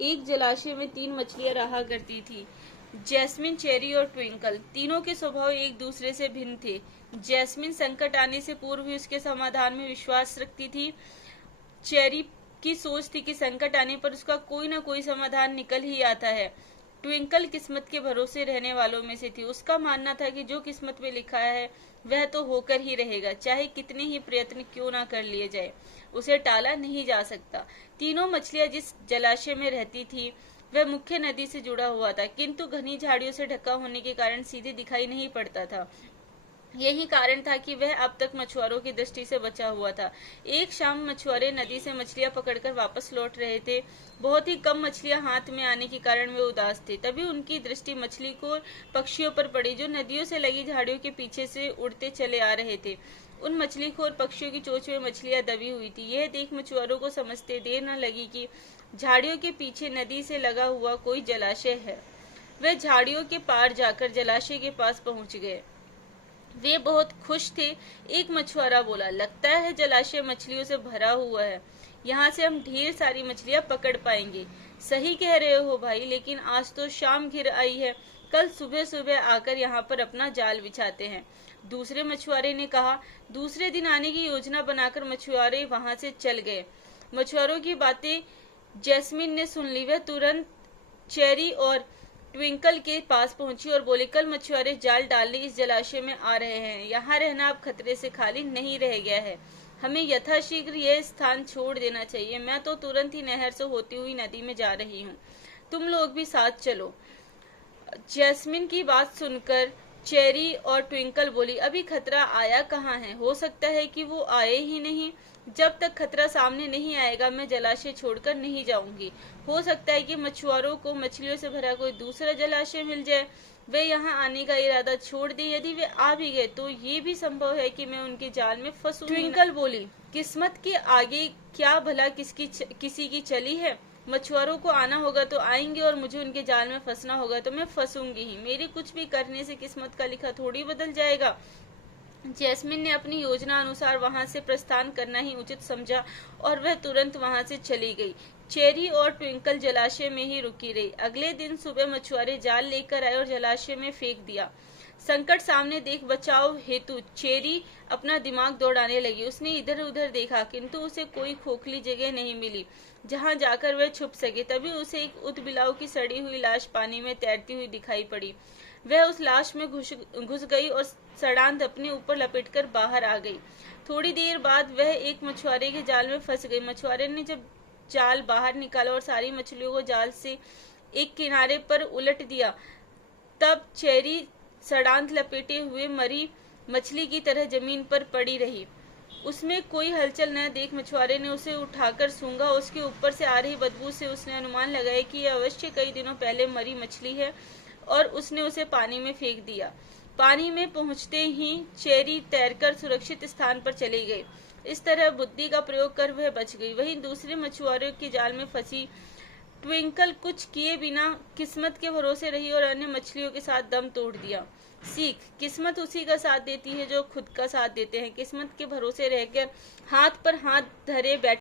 एक जलाशय में 3 मछलियां रहा करती थी, जैस्मिन, चेरी और ट्विंकल। तीनों के स्वभाव एक दूसरे से भिन्न थे। जैस्मिन संकट आने से पूर्व ही उसके समाधान में विश्वास रखती थी। चेरी की सोच थी कि संकट आने पर उसका कोई ना कोई समाधान निकल ही आता है। ट्विंकल किस्मत के भरोसे रहने वालों में से थी। उसका मानना था कि जो किस्मत में लिखा है वह तो होकर ही रहेगा, चाहे कितने ही प्रयत्न क्यों ना कर लिए जाए, उसे टाला नहीं जा सकता। तीनों मछलियां जिस जलाशय में रहती थी वह मुख्य नदी से जुड़ा हुआ था, किंतु घनी झाड़ियों से ढका होने के कारण सीधे दिखाई नहीं पड़ता था। यही कारण था कि वह अब तक मछुआरों की दृष्टि से बचा हुआ था। एक शाम मछुआरे नदी से मछलियां पकड़कर वापस लौट रहे थे। बहुत ही कम मछलियां हाथ में आने के कारण वे उदास थे। तभी उनकी दृष्टि मछली को पक्षियों पर पड़ी, जो नदियों से लगी झाड़ियों के पीछे से उड़ते चले आ रहे थे। उन मछलीखोर पक्षियों की चोंच में मछलियां दबी हुई थी। यह देख मछुआरों को समझते देर न लगी कि झाड़ियों के पीछे नदी से लगा हुआ कोई जलाशय है। वे झाड़ियों के पार जाकर जलाशय के पास पहुंच गए। वे बहुत खुश थे। एक मछुआरा बोला, लगता है जलाशय मछलियों से भरा हुआ है, यहाँ से हम ढेर सारी मछलियां पकड़ पाएंगे। सही कह रहे हो भाई, लेकिन आज तो शाम घिर आई है, कल सुबह सुबह आकर यहाँ पर अपना जाल बिछाते हैं। दूसरे मछुआरे ने कहा। दूसरे दिन आने की योजना बनाकर मछुआरे वहां से चल गए। मछुआरों की बातें जैस्मिन ने सुन ली। वह तुरंत चेरी और ट्विंकल के पास पहुंची और बोली, कल मछुआरे जाल डालने इस जलाशय में आ रहे हैं। यहाँ रहना अब खतरे से खाली नहीं रह गया है। हमें यथाशीघ्र यह स्थान छोड़ देना चाहिए। मैं तो तुरंत ही नहर से होती हुई नदी में जा रही हूँ, तुम लोग भी साथ चलो। जैस्मिन की बात सुनकर चेरी और ट्विंकल बोली, अभी खतरा आया कहाँ है, हो सकता है कि वो आए ही नहीं। जब तक खतरा सामने नहीं आएगा मैं जलाशय छोड़कर नहीं जाऊंगी। हो सकता है कि मछुआरों को मछलियों से भरा कोई दूसरा जलाशय मिल जाए, वे यहाँ आने का इरादा छोड़ दें। यदि वे आ भी गए तो ये भी संभव है कि मैं उनके जाल में फंसूं। ट्विंकल बोली, किस्मत के आगे क्या भला किसी की चली है। मछुआरों को आना होगा तो आएंगे और मुझे उनके जाल में फंसना होगा तो मैं फंसूंगी ही। मेरे कुछ भी करने से किस्मत का लिखा थोड़ी बदल जाएगा। जैस्मिन ने अपनी योजना अनुसार वहां से प्रस्थान करना ही उचित समझा और वह तुरंत वहां से चली गई। चेरी और ट्विंकल जलाशय में ही रुकी रही। अगले दिन सुबह मछुआरे जाल लेकर आए और जलाशय में फेंक दिया। संकट सामने देख बचाव हेतु चेरी अपना दिमाग दौड़ाने लगी। उसने इधर उधर देखा, किंतु उसे कोई खोखली जगह नहीं मिली जहां जाकर वह छुप सके। तभी उसे एक ऊदबिलाव की सड़ी हुई लाश पानी में तैरती हुई दिखाई पड़ी। वह उस लाश में घुस गई और सड़ांध अपने ऊपर लपेटकर बाहर आ गई। थोड़ी देर बाद वह एक मछुआरे के जाल में फंस गई। मछुआरे ने जब जाल बाहर निकाला और सारी मछलियों को जाल से एक किनारे पर उलट दिया, तब चेरी सड़ांध लपेटे हुए मरी मछली की तरह जमीन पर पड़ी रही। उसमें कोई हलचल न देख मछुआरे ने उसे उठाकर सूंघा। उसके ऊपर से आ रही बदबू से उसने अनुमान लगाया कि यह अवश्य कई दिनों पहले मरी मछली है और उसने उसे पानी में फेंक दिया। पानी में पहुंचते ही चेरी तैरकर सुरक्षित स्थान पर चली गई। इस तरह बुद्धि का प्रयोग कर वह बच गई। वहीं दूसरे मछुआरों के जाल में फंसी ट्विंकल कुछ किए बिना किस्मत के भरोसे रही और अन्य मछलियों के साथ दम तोड़ दिया। सीख, किस्मत उसी का साथ देती है जो खुद का साथ देते हैं। किस्मत के भरोसे रहकर हाथ पर हाथ धरे बैठे